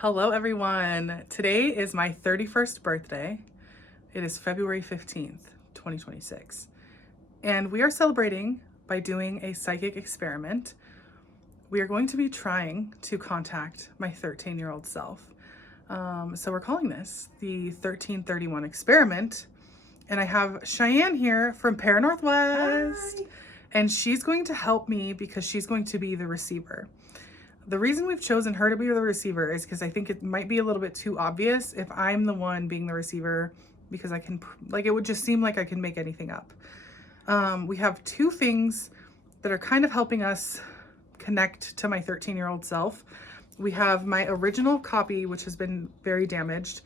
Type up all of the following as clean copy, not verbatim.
Hello, everyone. Today is my 31st birthday. It is February 15th, 2026. And we are celebrating by doing a psychic experiment. We are going to be trying to contact my 13-year-old self. So we're calling this the 1331 experiment. And I have Shiann here from Para Northwest. Hi. And she's going to help me because she's going to be the receiver. The reason we've chosen her to be the receiver is because I think it might be a little bit too obvious if I'm the one being the receiver, because I can, like, it would just seem like I can make anything up. We have two things that are kind of helping us connect to my 13-year-old self. We have my original copy, which has been very damaged,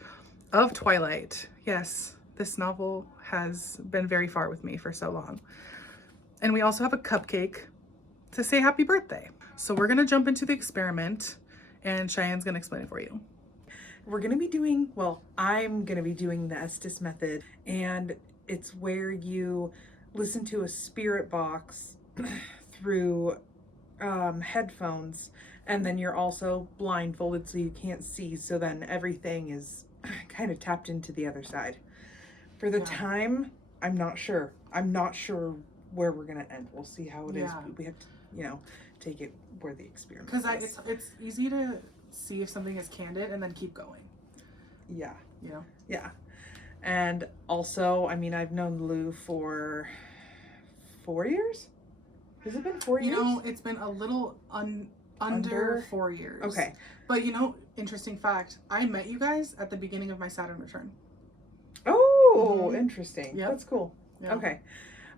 of Twilight. Yes, this novel has been very far with me for so long. And we also have a cupcake to say happy birthday. So we're gonna jump into the experiment and Cheyenne's gonna explain it for you. We're going to be doing, I'm going to be doing the Estes method, and it's where you listen to a spirit box through headphones, and then you're also blindfolded so you can't see, so then everything is kind of tapped into the other side. For the time, I'm not sure. I'm not sure where we're going to end. We'll see how it is. We have to, take it where the experiment is. Because it's easy to see if something is candid and then keep going. Yeah. Yeah. And also, I've known Lou for 4 years? Has it been 4 years? It's been a little under 4 years. Okay. But interesting fact, I met you guys at the beginning of my Saturn return. Oh, interesting. Yep. That's cool. Yep. Okay.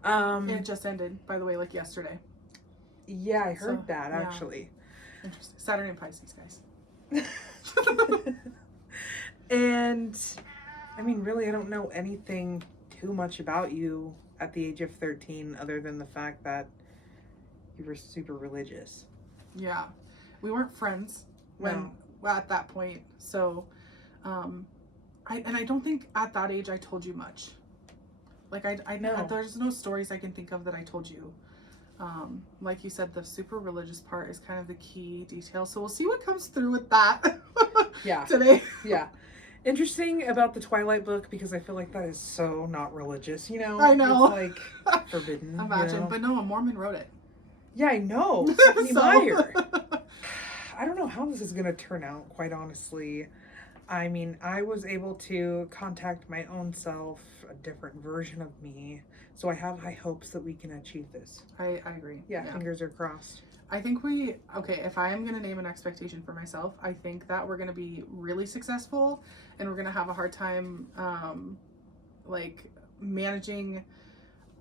And it just ended, by the way, like yesterday. Yeah, I heard that actually. Interesting. Saturn and Pisces, guys. And really, I don't know anything too much about you at the age of 13 other than the fact that you were super religious. Yeah. We weren't friends at that point. So, I don't think at that age I told you much. Like I know there's no stories I can think of that I told you. Like you said, the super religious part is kind of the key detail. So we'll see what comes through with that. Today. Yeah. Interesting about the Twilight book, because I feel like that is so not religious, I know. It's like forbidden. Imagine, but no, a Mormon wrote it. Yeah, I know. Stephanie Meyer. I don't know how this is going to turn out, quite honestly. I was able to contact my own self, a different version of me. So I have high hopes that we can achieve this. I agree. Yeah, fingers are crossed. I think if I am going to name an expectation for myself, I think that we're going to be really successful and we're going to have a hard time, managing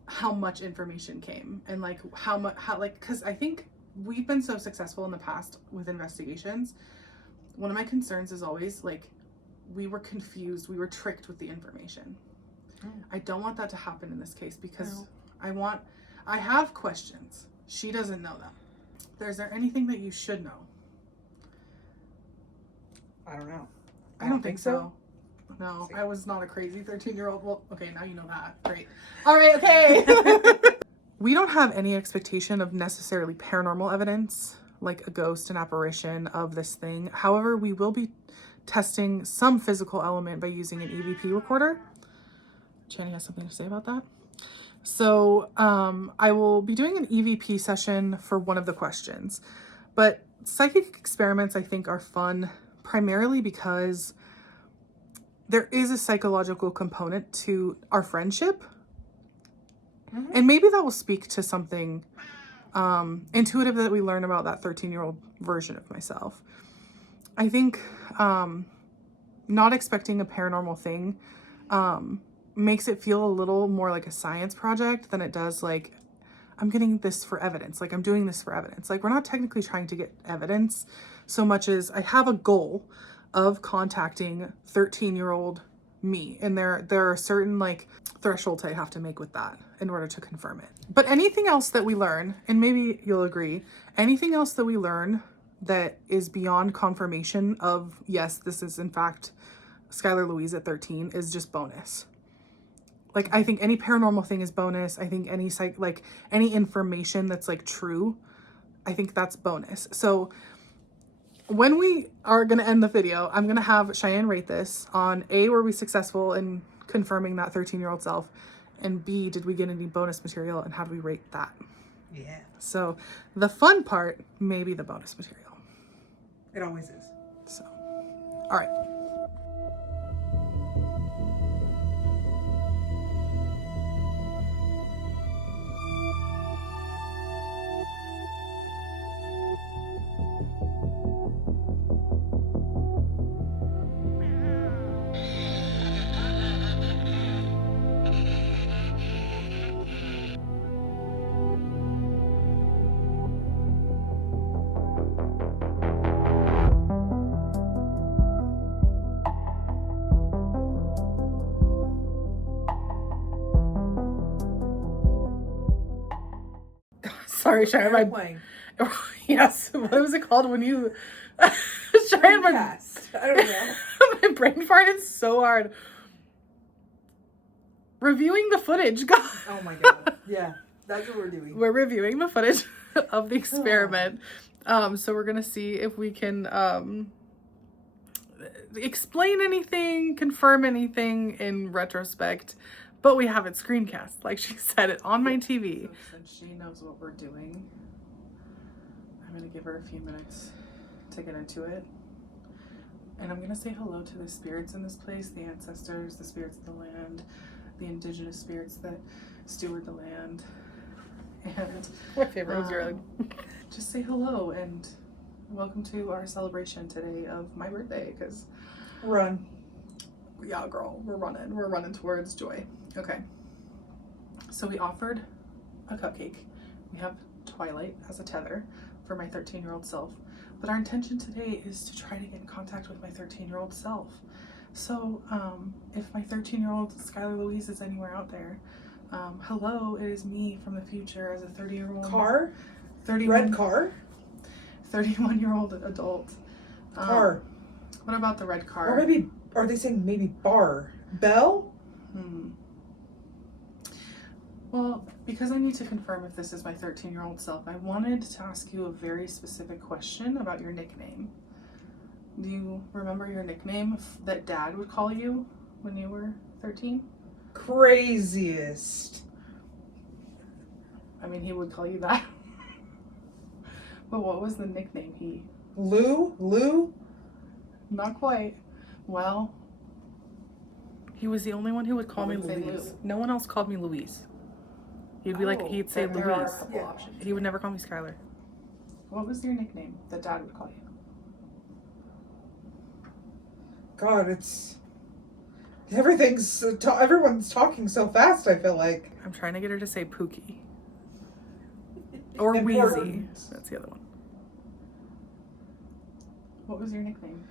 how much information came and because I think we've been so successful in the past with investigations. One of my concerns is always we were confused, we were tricked with the information. I don't want that to happen in this case because I have questions. She doesn't know them. Is there anything that you should know? I don't know. I don't think so. No, I was not a crazy 13-year-old. Well, okay, now you know that. Great. All right, okay. We don't have any expectation of necessarily paranormal evidence, like a ghost, an apparition of this thing. However, we will be testing some physical element by using an EVP recorder. Channy has something to say about that. So I will be doing an EVP session for one of the questions. But psychic experiments, I think, are fun primarily because there is a psychological component to our friendship. Mm-hmm. And maybe that will speak to something intuitive that we learn about that 13-year-old version of myself. I think not expecting a paranormal thing makes it feel a little more like a science project than it does I'm getting this for evidence. I'm doing this for evidence. We're not technically trying to get evidence so much as I have a goal of contacting 13-year-old me. And there are certain thresholds I have to make with that in order to confirm it. But anything else that we learn, and maybe you'll agree, anything else that we learn that is beyond confirmation of, yes, this is in fact Skylar Louise at 13 is just bonus. I think any paranormal thing is bonus. I think any information that's true, I think that's bonus. So when we are going to end the video, I'm going to have Cheyenne rate this on A, were we successful in confirming that 13-year-old self, and B, did we get any bonus material, and how do we rate that? Yeah. So the fun part may be the bonus material. It always is. So, all right. Sorry, Cheyenne. My Playing. yes. What was it called when you? Cheyenne, my I don't know. my brain farted so hard. Reviewing the footage. God. Oh my god. Yeah, that's what we're doing. We're reviewing the footage of the experiment. So we're gonna see if we can explain anything, confirm anything in retrospect. But we have it screencast, like she said, it on my TV. So since she knows what we're doing, I'm gonna give her a few minutes to get into it. And I'm gonna say hello to the spirits in this place, the ancestors, the spirits of the land, the indigenous spirits that steward the land. And my favorite was your just say hello and welcome to our celebration today of my birthday, because Run. yeah, girl, we're running towards joy. Okay, so we offered a cupcake. We have Twilight as a tether for my 13-year-old self, but our intention today is to try to get in contact with my 13-year-old self. So if my 13-year-old Skylar Louise is anywhere out there, hello, it is me from the future as a 30-year-old Car? 31 Red car? 31-year-old adult. Car. What about the red car? Or maybe, are they saying maybe bar? Bell? Well, because I need to confirm if this is my 13-year-old self, I wanted to ask you a very specific question about your nickname. Do you remember your nickname that Dad would call you when you were 13? Craziest. I mean, he would call you that. But what was the nickname he... Lou? Not quite. Well... He was the only one who would call me Louise. Louise. No one else called me Louise. He'd be like, he'd say there are Louise. a couple options. He would never call me Skylar. What was your nickname that Dad would call you? God, it's... everyone's talking so fast, I feel like. I'm trying to get her to say Pookie. Or Wheezy. Important. That's the other one. What was your nickname?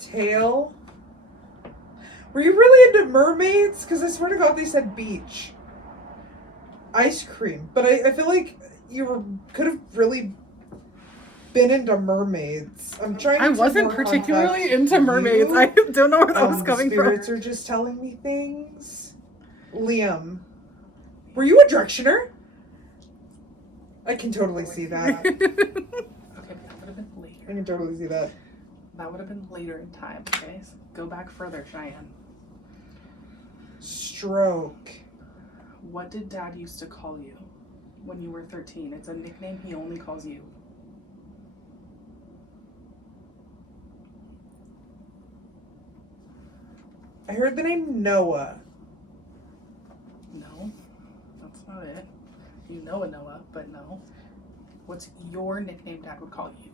Tail. Were you really into mermaids? Because I swear to God they said beach. Ice cream. But I feel like you could have really been into mermaids. I'm trying I to wasn't more particularly contact into mermaids. you. I don't know where that was coming from. Spirits are just telling me things. Liam. Were you a directioner? I can totally see that. Okay, that would have been later. I can totally see that. That would have been later in time, okay? So go back further, Cheyenne. Stroke. What did Dad used to call you when you were 13? It's a nickname he only calls you. I heard the name Noah. No, that's not it. You know a Noah, but no. What's your nickname Dad would call you?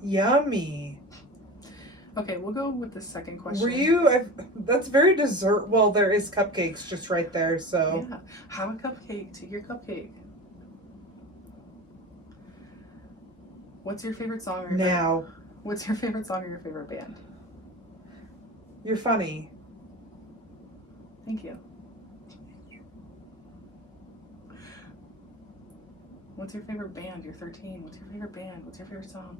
Yummy. Okay, we'll go with the second question. Were you? That's very dessert. Well, there is cupcakes just right there, so. Yeah, have a cupcake. Take your cupcake. What's your favorite song or your Now. What's your favorite song or your favorite band? You're funny. Thank you. What's your favorite band? You're 13. What's your favorite band? What's your favorite song?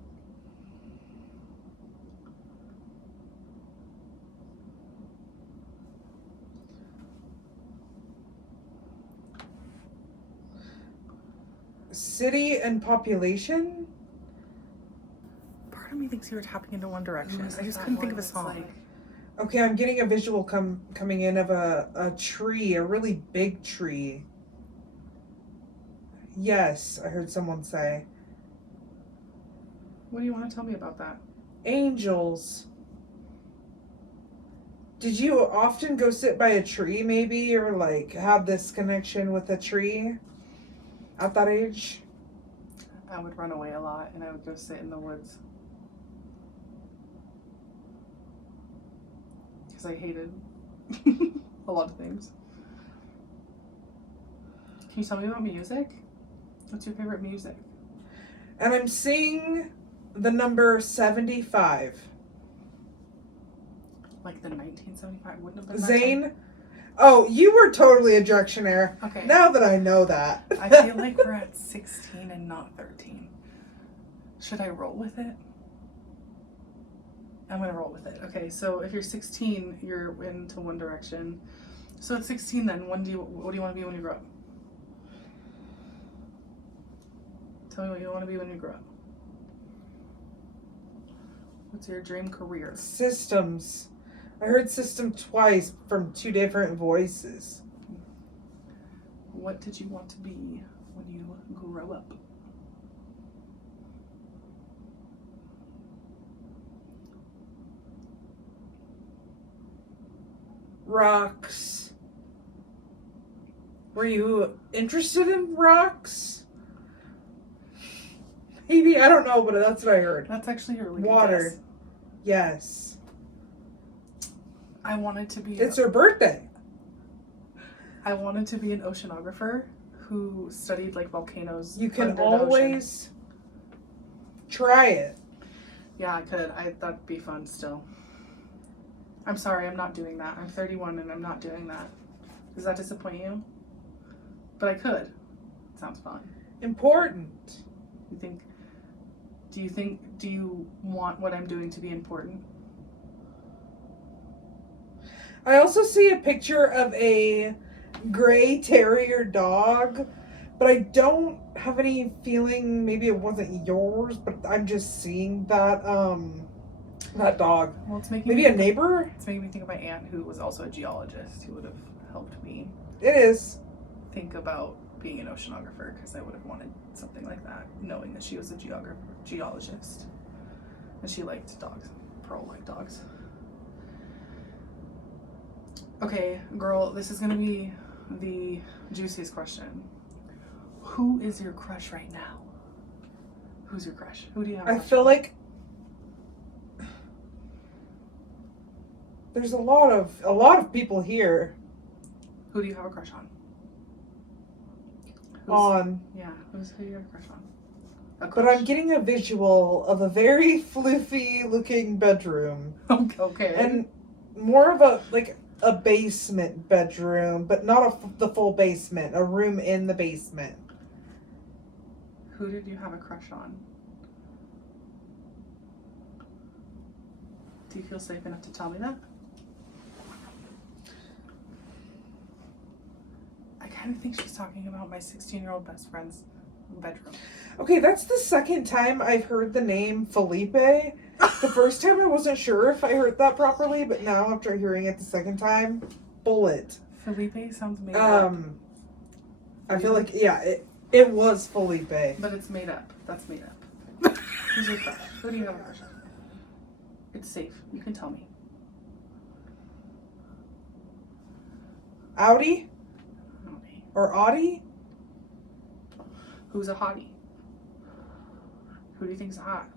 City and population? Part of me thinks you were tapping into One Direction. I just couldn't think of a song. Okay, I'm getting a visual coming in of a tree, a really big tree. Yes, I heard someone say. What do you want to tell me about that? Angels. Did you often go sit by a tree, maybe, or like have this connection with a tree at that age? I would run away a lot and I would go sit in the woods. Because I hated a lot of things. Can you tell me about music? What's your favorite music? And I'm seeing the number 75. Like the 1975 wouldn't have been that Zane? time. Oh, you were totally a Directioner. Okay. Now that I know that. I feel like we're at 16 and not 13. Should I roll with it? I'm gonna roll with it. Okay, so if you're 16, you're into One Direction. So at 16 then, what do you want to be when you grow up? Tell me what you want to be when you grow up. What's your dream career? Systems. I heard system twice from two different voices. What did you want to be when you grow up? Rocks. Were you interested in rocks? Maybe, I don't know, but that's what I heard. That's actually a really good Water. guess. Yes. I wanted to be. It's her birthday. I wanted to be an oceanographer who studied like volcanoes. You can under the ocean. always try it. Yeah, I could. That'd be fun still. I'm sorry, I'm not doing that. I'm 31 and I'm not doing that. Does that disappoint you? But I could. Sounds fun. Important. Do you want what I'm doing to be important? I also see a picture of a gray terrier dog, but I don't have any feeling, maybe it wasn't yours, but I'm just seeing that that dog. Well, it's making Maybe a neighbor? It's making me think of my aunt who was also a geologist who would have helped me It is. think about being an oceanographer because I would have wanted something like that, knowing that she was a geologist. And she liked dogs. Pearl liked dogs. Okay, girl, this is gonna be the juiciest question. Who is your crush right now? Who's your crush? Who do you have a I crush feel on? like there's a lot of people here Who do you have a crush on? on, Who do you have a crush on? but I'm getting a visual of a very floofy looking bedroom. Okay. And more of a basement bedroom, but not the full basement, a room in the basement. Who did you have a crush on? Do you feel safe enough to tell me that? I kind of think she's talking about my 16-year-old best friend's bedroom. Okay, that's the second time I've heard the name Felipe. The first time I wasn't sure if I heard that properly, but now after hearing it the second time, bullet. Felipe sounds made up. I feel like, yeah, it was Felipe. But it's made up. That's made up. Who's your crush? Who do you have a crush on? It's safe. You can tell me. Audi? Audi. Or Audi? Who's a hottie? Who do you think's hot?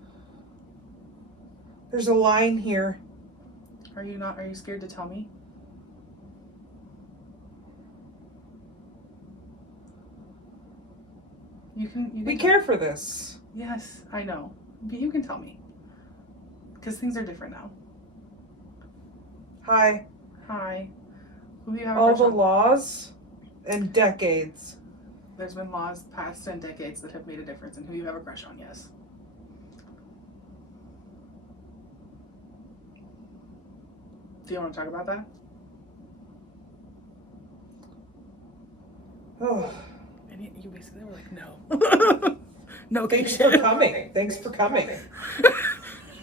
There's a line here. Are you scared to tell me? You can We care for this. Yes, I know. But you can tell me. Because things are different now. Hi. Hi. Who do you have a All crush the on? laws and decades. There's been laws passed in decades that have made a difference in who you have a crush on, yes. Do you want to talk about that? Oh. You basically were like, no. No, Thanks for coming. Thanks for coming.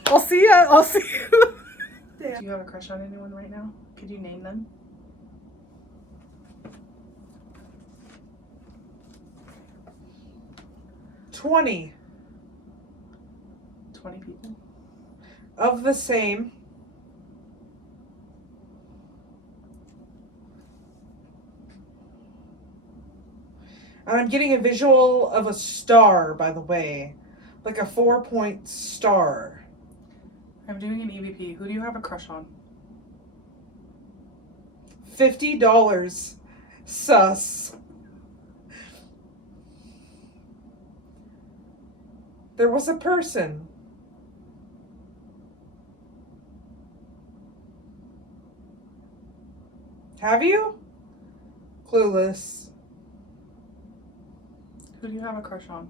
I'll see ya. I'll see you. Do you have a crush on anyone right now? Could you name them? $20 20 people. of the same. And I'm getting a visual of a star, by the way. Like a 4-point star. I'm doing an EVP. Who do you have a crush on? $50. Sus. There was a person. Have you? Clueless. Who do you have a crush on?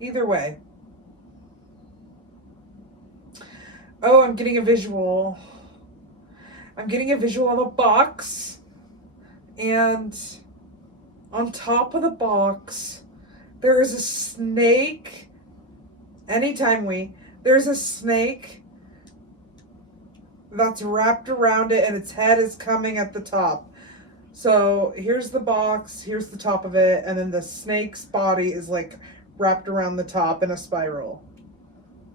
Either way. Oh, I'm getting a visual. I'm getting a visual of a box. And on top of the box, there is a snake. There's a snake that's wrapped around it and its head is coming at the top. So here's the box, here's the top of it, and then the snake's body is like wrapped around the top in a spiral.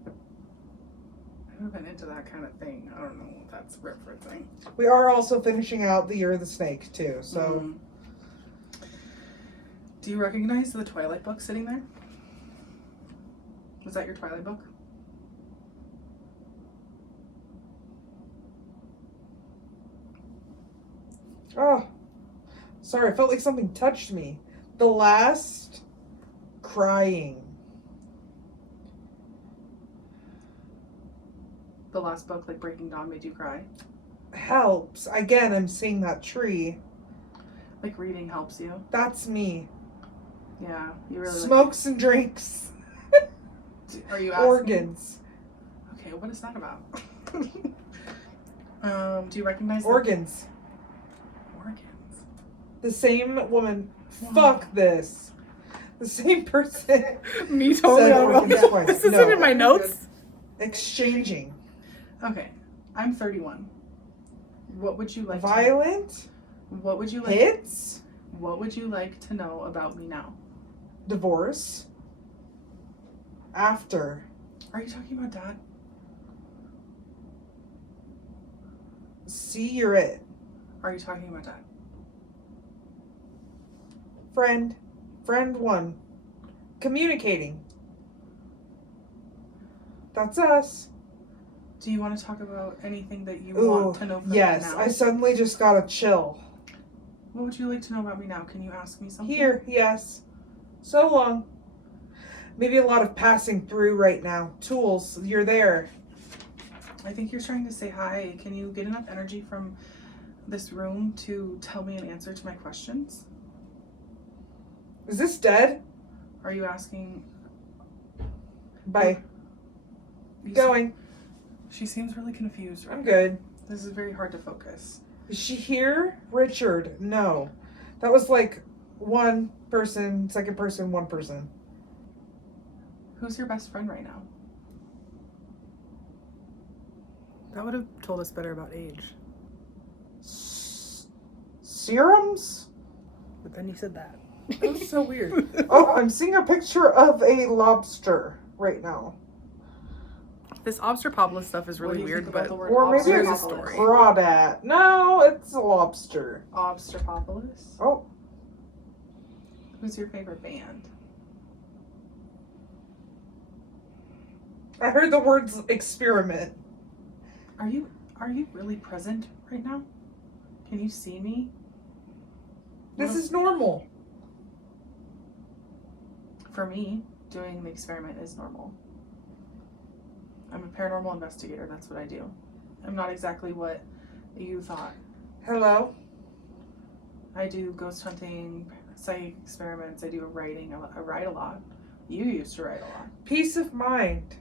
I've never been into that kind of thing. I don't know what that's referencing. We are also finishing out the Year of the Snake too, so. Mhm. Do you recognize the Twilight book sitting there? Was that your Twilight book? Oh, sorry, I felt like something touched me. The last crying. The last book, like Breaking Dawn, made you cry? Helps. Again, I'm seeing that tree. Like reading helps you? That's me. Yeah, you really Smokes and drinks. Are you asking? Organs. Okay, what is that about? Do you recognize Organs. Organs? The same woman. Wow. Fuck this. The same person. Me totally Said out of organs twice. This isn't No. in my notes. Exchanging. Okay, I'm 31. What would you like Violent. What would you like Hits. What would you like to know about me now? Divorce. After. Are you talking about Dad? See, you're it. Are you talking about Dad? Friend. Friend 1. Communicating. That's us. Do you want to talk about anything that you Ooh, want to know from yes. me now? I suddenly just got a chill. What would you like to know about me now? Can you ask me something? Here, yes. So long. Maybe a lot of passing through right now. Tools, you're there. I think you're trying to say hi. Can you get enough energy from this room to tell me an answer to my questions? Is this dead? Are you asking? Bye. You Going. She seems really confused. Right I'm now. good. This is very hard to focus. Is she here? Richard, no. That was like one person, second person, one person. Who's your best friend right now? That would have told us better about age. Serums? But then you said that. That was so weird. Oh, I'm seeing a picture of a lobster right now. This obsteropopoulos stuff is really What do you weird, think about but the word or maybe obster- it's a story. crawdad. No, it's a lobster. Obsteropopoulos? Oh, Who's your favorite band? I heard the words experiment. Are you really present right now? Can you see me? This is normal. For me, doing the experiment is normal. I'm a paranormal investigator. That's what I do. I'm not exactly what you thought. Hello? I do ghost hunting, psychic experiments. I do writing. I write a lot. You used to write a lot. Peace of mind.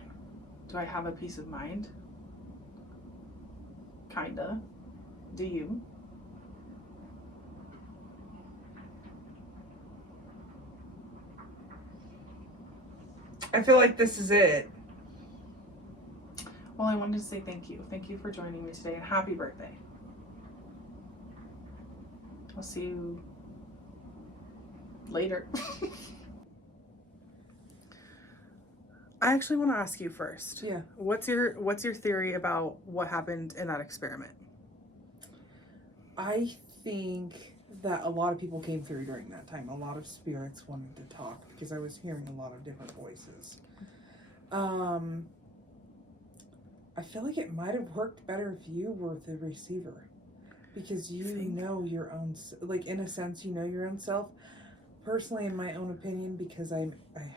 Do I have a peace of mind? Kinda. Do you? I feel like this is it. Well, I wanted to say thank you. Thank you for joining me today, and happy birthday. I'll see you later. I actually want to ask you first. Yeah. What's your theory about what happened in that experiment? I think that a lot of people came through during that time. A lot of spirits wanted to talk because I was hearing a lot of different voices. I feel like it might have worked better if you were the receiver, because you know your own, like, in a sense, you know your own self. Personally, in my own opinion, because I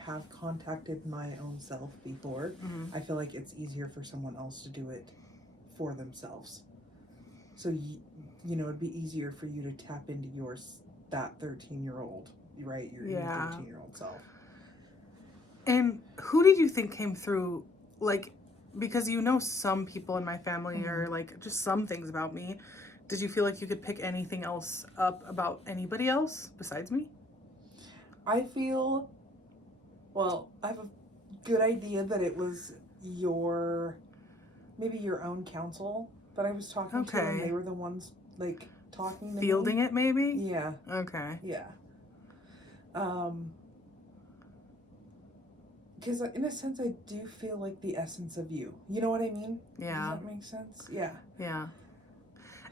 have contacted my own self before, I feel like it's easier for someone else to do it for themselves. So, you know, it'd be easier for you to tap into that 13-year-old, right? Your 13-year-old self. And who did you think came through, like, because you know some people in my family are, like, just some things about me. Did you feel like you could pick anything else up about anybody else besides me? I feel, well, I have a good idea that it was maybe your own counsel that I was talking to, and they were the ones, like, talking to Fielding me. it, maybe? Yeah. Okay. Yeah. Because in a sense, I do feel like the essence of you. You know what I mean? Yeah. Does that make sense? Yeah. Yeah.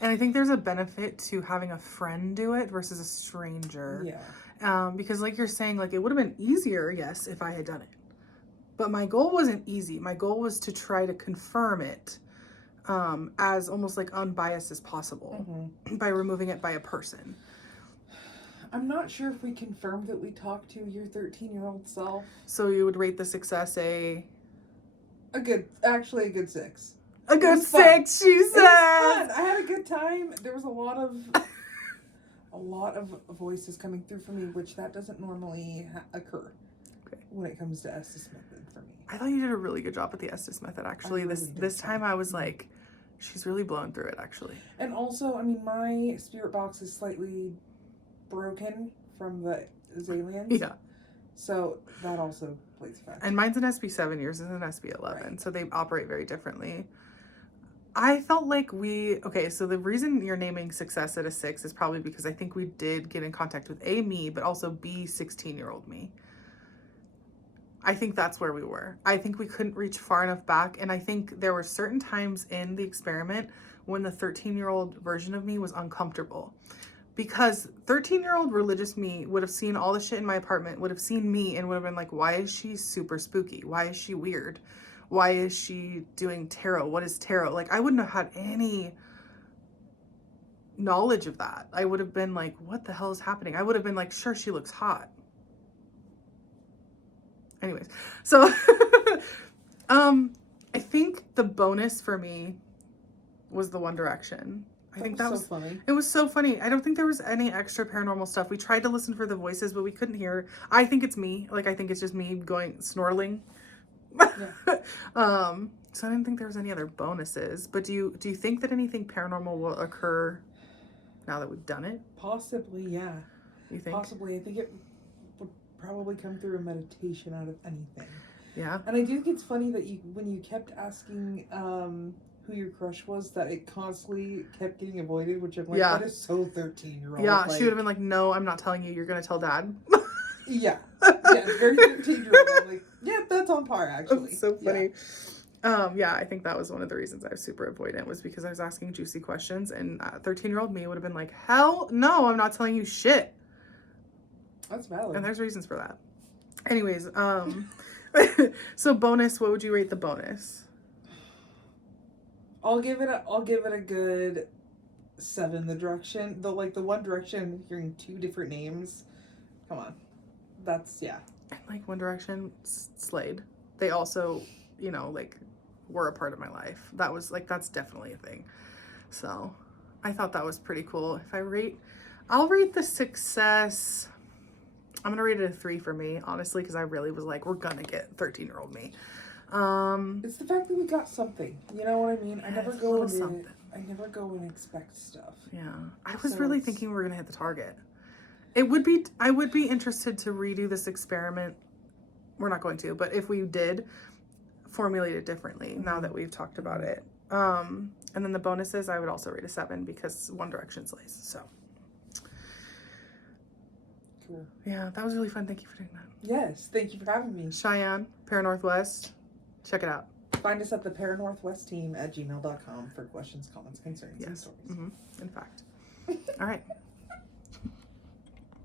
And I think there's a benefit to having a friend do it versus a stranger. Yeah. Because like you're saying, like, it would have been easier, yes, if I had done it. But my goal wasn't easy. My goal was to try to confirm it as almost like unbiased as possible by removing it by a person. I'm not sure if we confirmed that we talked to your 13-year-old self. So you would rate the success a good 6. A good 6, she said. It was fun. I had a good time. There was a lot of voices coming through for me, which that doesn't normally occur when it comes to Estes method for me. I thought you did a really good job with the Estes method, actually. This time I was like, she's really blowing through it, actually. And also, I mean, my spirit box is slightly broken from the aliens. Yeah. So that also plays a factor. And mine's an SB7, yours is an SB11, so they operate very differently. I felt like so the reason you're naming success at a 6 is probably because I think we did get in contact with A, me, but also B, 16-year-old me. I think that's where we were. I think we couldn't reach far enough back, and I think there were certain times in the experiment when the 13-year-old version of me was uncomfortable. Because 13-year-old religious me would have seen all the shit in my apartment, would have seen me, and would have been like, why is she super spooky? Why is she weird? Why is she doing tarot? What is tarot? Like, I wouldn't have had any knowledge of that. I would have been like, what the hell is happening? I would have been like, sure, she looks hot. Anyways, so I think the bonus for me was the One Direction. I think that was so funny. It was so funny. I don't think there was any extra paranormal stuff. We tried to listen for the voices, but we couldn't hear. I think it's me. Like, I think it's just me snorling. Yeah. So I didn't think there was any other bonuses. But do you think that anything paranormal will occur now that we've done it? Possibly, yeah. You think? Possibly. I think it would probably come through a meditation out of anything. Yeah. And I do think it's funny that when you kept asking who your crush was, that it constantly kept getting avoided, which I'm like, that is so 13-year-old. Yeah, she would have been like, no, I'm not telling you. You're going to tell Dad. Yeah. Yeah, it's very 13-year-old. I'm like, yeah, that's on par, actually. That's so funny. Yeah, I think that was one of the reasons I was super avoidant, was because I was asking juicy questions, and 13-year-old me would have been like, hell no, I'm not telling you shit. That's valid. And there's reasons for that. Anyways, so bonus, what would you rate the bonus? I'll give it a good 7. The One Direction, hearing 2 different names. Come on. That's, yeah. And like One Direction slayed. They also, were a part of my life. That was that's definitely a thing. So I thought that was pretty cool. I'll rate the success. I'm going to rate it a 3 for me, honestly, because I really was like, we're going to get 13-year-old me. It's the fact that we got something. You know what I mean? I never go and expect stuff. Yeah. I was really thinking we were going to hit the target. I would be interested to redo this experiment we're not going to, but if we did, formulate it differently now that we've talked about it. And then the bonuses, I would also rate a 7 because One Direction slays. So Cool. yeah, that was really fun. Thank you for doing that. Yes, thank you for having me. Shiann, Paranorthwest, check it out. Find us at the paranorthwest team at gmail.com for questions, comments, concerns, and stories. In fact. All right.